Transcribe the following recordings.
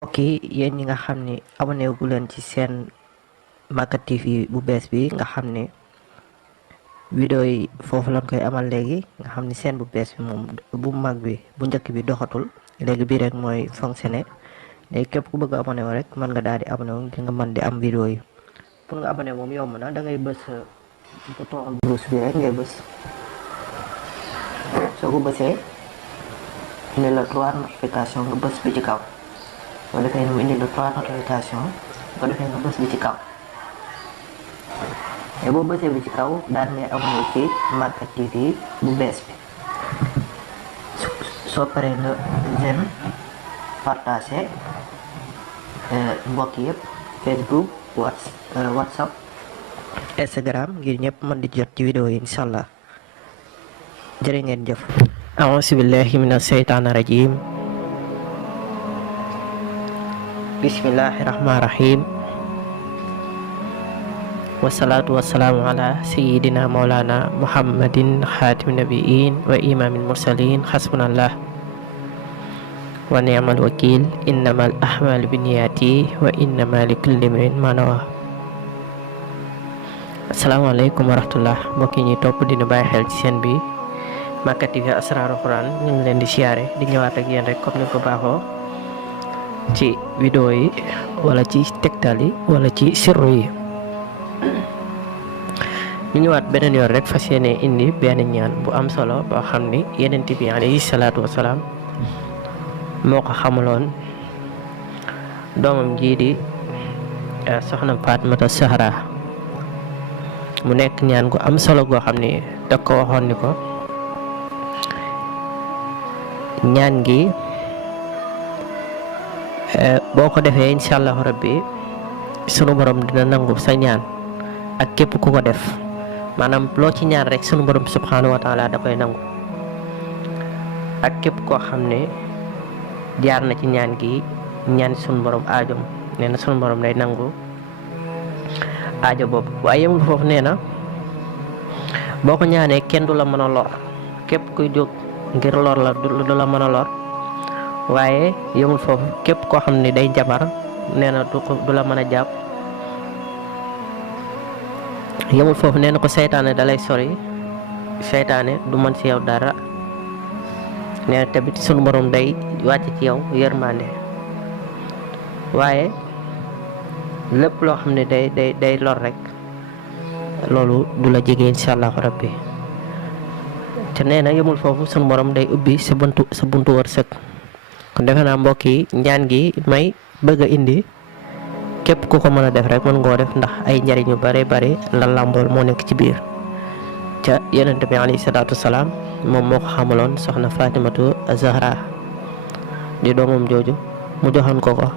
mbokk yi yéen ñi nga xam ni abonné gu leen ci seen Makka TV bu bees bi nga xam ni vidéo yi foofu lañ koy amal léegi nga xam ni seen bu bees bi moom bu mag bi bu njëkk bi doxatul léegi bii rek mooy fonctionné léegi képp ku bëgg a abonné wu rek mën nga daal di abonné wu di nga mën di am vidéo yi. pour nga abonné moom yomb na da ngay bës bouton rouge bi rek ngay bës soo ko bësee indi la 3 notification nga bës bi ci kaw. boo defee mu indi la 3 notification boo defee nga bës bi ci kaw mais boo bësee bi ci kaw daal ngay abonné ci Makka TV bu bees bi soo paree nga j'aime partagé mbokk yëpp Facebook WhatsApp Instagram ngir ñëpp mën di jot ci vidéo yi incha allah jërë ngeen jëf. a'uuzu billahi mina shaytaani rajim. Bismillahirrahmanirrahim. Wassalatu wassalamu ala sayyidina maulana Muhammadin khatimin nabiyyin wa imamil mursalin. Hasbunallah wa ni'mal wakil. Innamal a'malu binniyati wa innama likulli imrin ma nawa. Assalamualaikum warahmatullah. Mbokk yi ñuy topp dina bàyyi xel ci seen bi Makka TV Asrarul Quran ñu ngi leen di siyaare di ñëwaat ak yéen rek comme ni ko baaxoo ci vidéo yi wala ci tegtal yi wala ci sirru yi ñu ñëwaat beneen yoon rek fas yéene indi benn ñaan bu am solo boo xam ni Yonent bi alayhi salaatu wasalaam moo ko xamaloon doomam jii di soxna Fatimata Zahra mu nekk ñaan gu am solo goo xam ni da ko waxoon ni ko ñaan gi boo ko defee incha allahu rabbi sunu borom dina nangu sa ñaan ak képp ku ko def maanaam loo ci ñaan rek sunu borom subhanahu wa taala da koy nangu ak képp koo xam ne jaar na ci ñaan gi ñaan sunu borom aajom nee na sunu borom day nangu aajo boobu. waaye yemul foofu nee na boo ko ñaanee kenn du la mën a lor képp kuy jóg ngir lor la du la mën a lor. waaye yemul foofu képp koo xam ne day jabar nee na du la mën a jàpp. yemul foofu nee na ko seytaane dalay sori seytaane du mën ci yow dara nee na tamit sunu borom day wàcc ci yow yërmande. waaye lépp loo xam ne day lor rek loolu du la jege incha allahu rabbi. te nee na yemul foofu sunu borom day ubbi sa buntu wërsëg. kon defe naa mbokk yi ñaan gi may bëgg a indi képp ku ko mën a def rek mën ngoo def ndax ay njariñu bare bare la làmbool moo nekk ci biir. ca Yonent bi alayhi salaatu wasalaam moom moo ko xamaloon soxna Fatimatu Zahra di doomam jooju mu joxoon ko ko.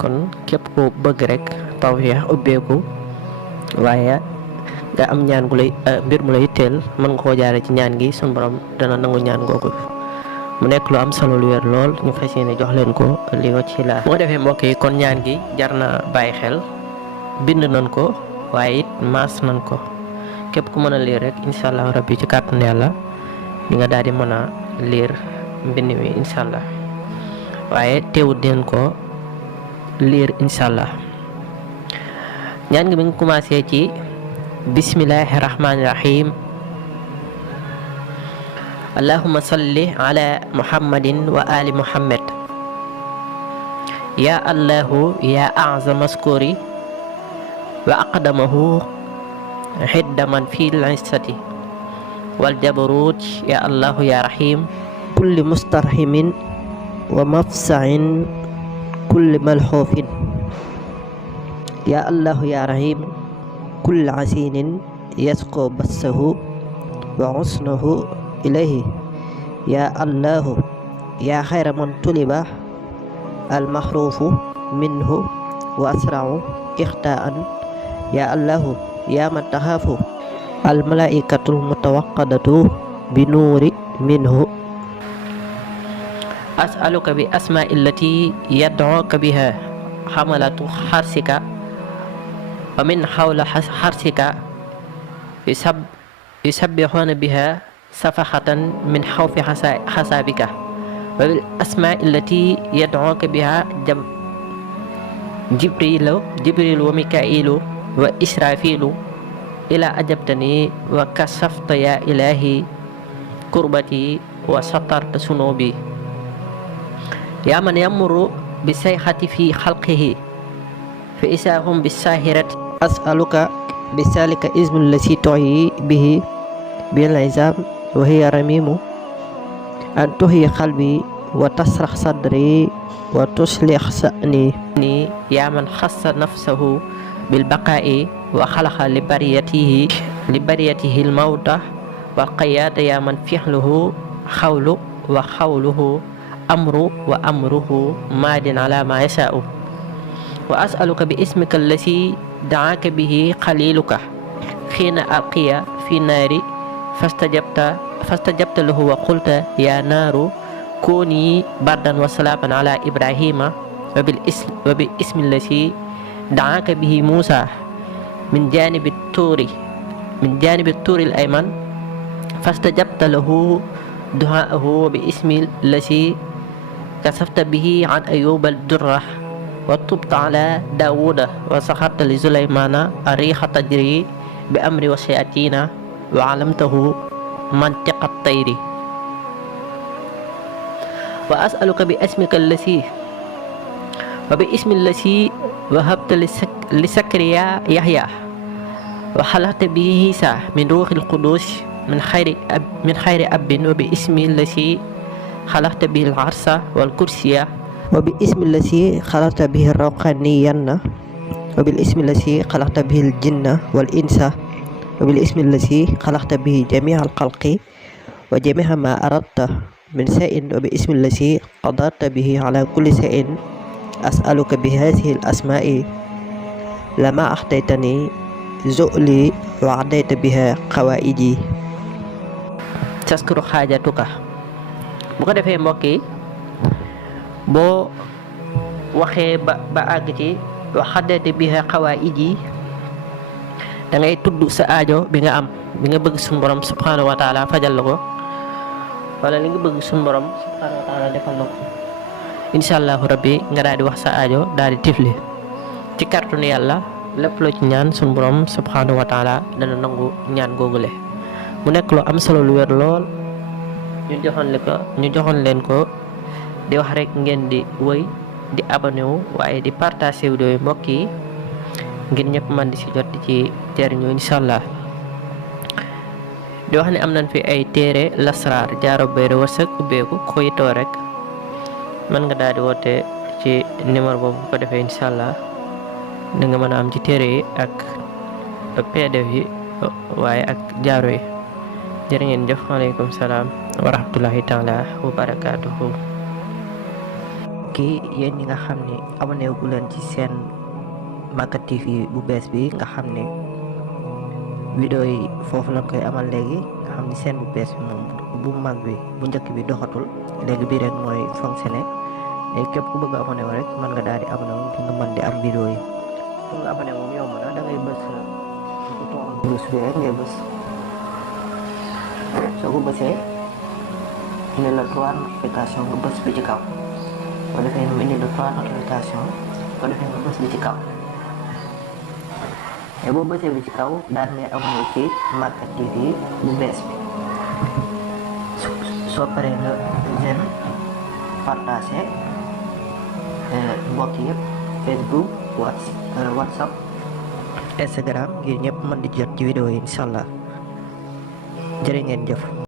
kon képp ku bëgg rek tawfeex ubbeeku waaye nga am ñaan gu lay mbir mu lay teel mën nga koo jaare ci ñaan gi sunu borom dana nangu ñaan googu. mu nekk lu am solo lu wér lool ñu fas yéene jox leen ko li wa ci laa. moo defee mbokk yi kon ñaan gi jar na bàyyi xel bind nañ ko waaye it maas nañ ko képp ku mën a liir rek incha allah rabbi ci kàttan yàlla di nga daal di mën a liir mbind mi incha allah waaye teewut den ko liir incha allah. ñaan gi mi ngi commencé ci bismillahi rahmaani rahim. Allahumma salli ala muhammadin wa ali muhammad. Ya allahu ya a'za maskuri wa aqdamahu hiddaman fil izzati wal jabarut. Ya allahu ya rahim kulli mustarhimin wa mafsa'in kulli malhufin. Ya allahu ya rahim kulli asinin yasqu bassahu wa husnuhu ilayhi. Ya allahu ya khayra man tuliba al mahrufu minhu wa asra'u ikhta'an. Ya allahu ya man tahafu al malaikatul mutawaqqadatu bi nuri minhu. As'aluka bi asma'i allati yad'uka biha hamalatu harsika wa min hawla harsika yusabbihuna biha safahatan min xawfi xasaabika وبالأسماء التي يدعوك بها جبريل وميكائيل وإسرافيل إلى أجبتني وكشفت يا إلهي كربتي وسترت ذنوبي يا من يمر بالسيحة في خلقه فإذا هم بالساهرة أسألك بذلك اسم الذي تعي به بالعظام وهي رميم أن تحيي قلبي وتشرح صدري وتصلح شأني يا من خص نفسه بالبقاء وخلق لبريته الموت والقياد يا من فعله خول وخوله أمر وأمره ماد على ما يشاء وأسألك باسمك الذي دعاك به خليلك حين ألقي في النار فاستجبت له وقلت يا نار كوني بردا وسلاما على إبراهيم وبالاسم الذي دعاك به موسى من جانب الطور الأيمن فاستجبت له دعاءه وباسم الذي كشفت به عن أيوب الدرة وتبت على داود وسخرت لسليمان الريح تجري بأمر والشياطين وعلمته منطق الطير وأسألك باسمك الذي وباسم الذي وهبت لسكريا يحيى وخلقت به عيسى من روح القدس من خير أب وباسم الذي خلقت به العرش والكرسي وباسم الذي خلقت به الروحانيين وبالاسم الذي خلقت به الجن والإنس وبالاسم الذي خلقت به جميع الخلق وجميع ما أردت من شيء وباسم الذي قدرت به على كل شيء أسألك بهذه الأسماء لما أحتيتني زؤلي وعديت بها قوائدي taskuru xaajatuka bu ko defee mbokk yi boo waxee ba àgg ci waxadete bi xawaa iji da ngay tudd sa aajo bi nga am bi nga bëgg suñu borom subhanahu wa taala fajal la ko wala li nga bëgg suñu borom subhanahu wa taala defal la ko insha allahu rabbi nga daal di wax sa aajo daal di tifli ci kàttanu yàlla lépp loo ci ñaan suñu borom subhanahu wa taala dana nangu ñaan googule mu nekk lu am solo lu wér lool ñu joxoon leen ko di wax rek ngeen di wëy di abonné wu waaye di partager vidéo yi mbokk yi ngir ñëpp man di si jot di ci jëriñu insha allah di wax ne am nañ fi ay téere lasraar jaaro bayre wërsëg ubbeeku ko yitoo rek mën nga daal di woote ci numéro boobu bu ko defee insha allah da nga mën a am ci téere yi ak pdf yi waaye ak jaaro yi jërë ngeen jëf waaleykum salaam wa rahmatullahi taala wa barakaatuhu kii yéen ñi nga xam ne abonné gu leen ci seen Makka TV bu bees bi nga xam ne vidéo yi foofu lañ koy amal léegi nga xam ne seen bu bees bi moom bu mag bi bu njëkk bi doxatul léegi bii rek mooy fonctionné léegi képp ku bëgg abonné wu rek mën nga daal di abonné wu di nga mën di am vidéo yi pour nga abonné moom yomb na da ngay bës bouton plus bi rek ngay bës soo ko bësee indi la 3 notification nga bës bi ci kaw boo defee mu indi la 3 notification boo defee nga bës bi ci kaw te boo bësee bi ci kaw daal ne abonné ci Makka TV bu bees bi soo paree nga j'aime partagé mbokk yëpp Facebook WhatsApp Instagram ngir ñëpp mën di jot ci vidéo yi incha allah jërë ngeen jëf